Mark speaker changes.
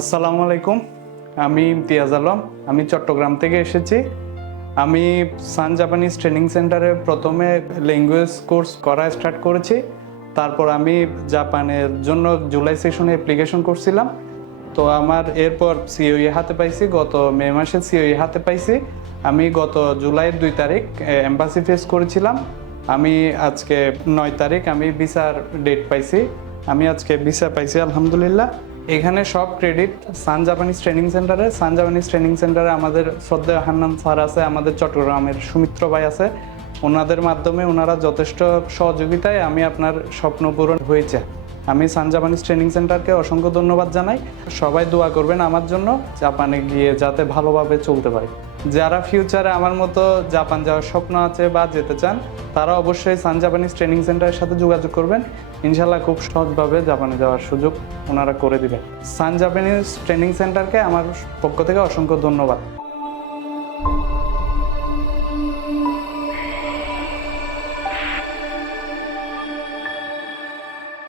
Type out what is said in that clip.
Speaker 1: আসসালামু আলাইকুম। আমি ইমতিয়াজ আলম। আমি চট্টগ্রাম থেকে এসেছি। আমি সান জাপানিজ ট্রেনিং সেন্টারে প্রথমে ল্যাঙ্গুয়েজ কোর্স করা স্টার্ট করেছি। তারপর আমি জাপানের জন্য জুলাই সেশনে অ্যাপ্লিকেশন করছিলাম। তো আমার এরপর সিওই হাতে পাইছি। গত মে মাসে সিওই হাতে পাইছি। আমি গত জুলাইয়ের দুই তারিখ এম্বাসি ফেস করেছিলাম। আমি আজকে নয় তারিখ আমি ভিসার ডেট পাইছি। আমি আজকে ভিসা পাইছি, আলহামদুলিল্লাহ। এখানে সব ক্রেডিট সান জাপানিজ ট্রেনিং সেন্টারে সান জাপানিজ ট্রেনিং সেন্টারে আমাদের শ্রদ্ধা হান্নান স্যার আছে, আমাদের চট্টগ্রামের সুমিত্র ভাই আছে। ওনাদের মাধ্যমে ওনারা যথেষ্ট সহযোগিতায় আমি আপনার স্বপ্ন পূরণ হয়েছে। আমি সান জাপানিজ ট্রেনিং সেন্টারকে অসংখ্য ধন্যবাদ জানাই। সবাই দোয়া করবেন আমার জন্য, জাপানে গিয়ে যাতে ভালোভাবে চলতে পারি। যারা ফিউচারে আমার মতো জাপান যাওয়ার স্বপ্ন আছে বা যেতে চান, তারা অবশ্যই সান জাপানিজ ট্রেনিং সেন্টারের সাথে যোগাযোগ করবেন। ইনশাল্লাহ খুব সহজভাবে জাপানে যাওয়ার সুযোগ ওনারা করে দিবেন সান জাপানিজ ট্রেনিং সেন্টারকে আমার পক্ষ থেকে অসংখ্য ধন্যবাদ।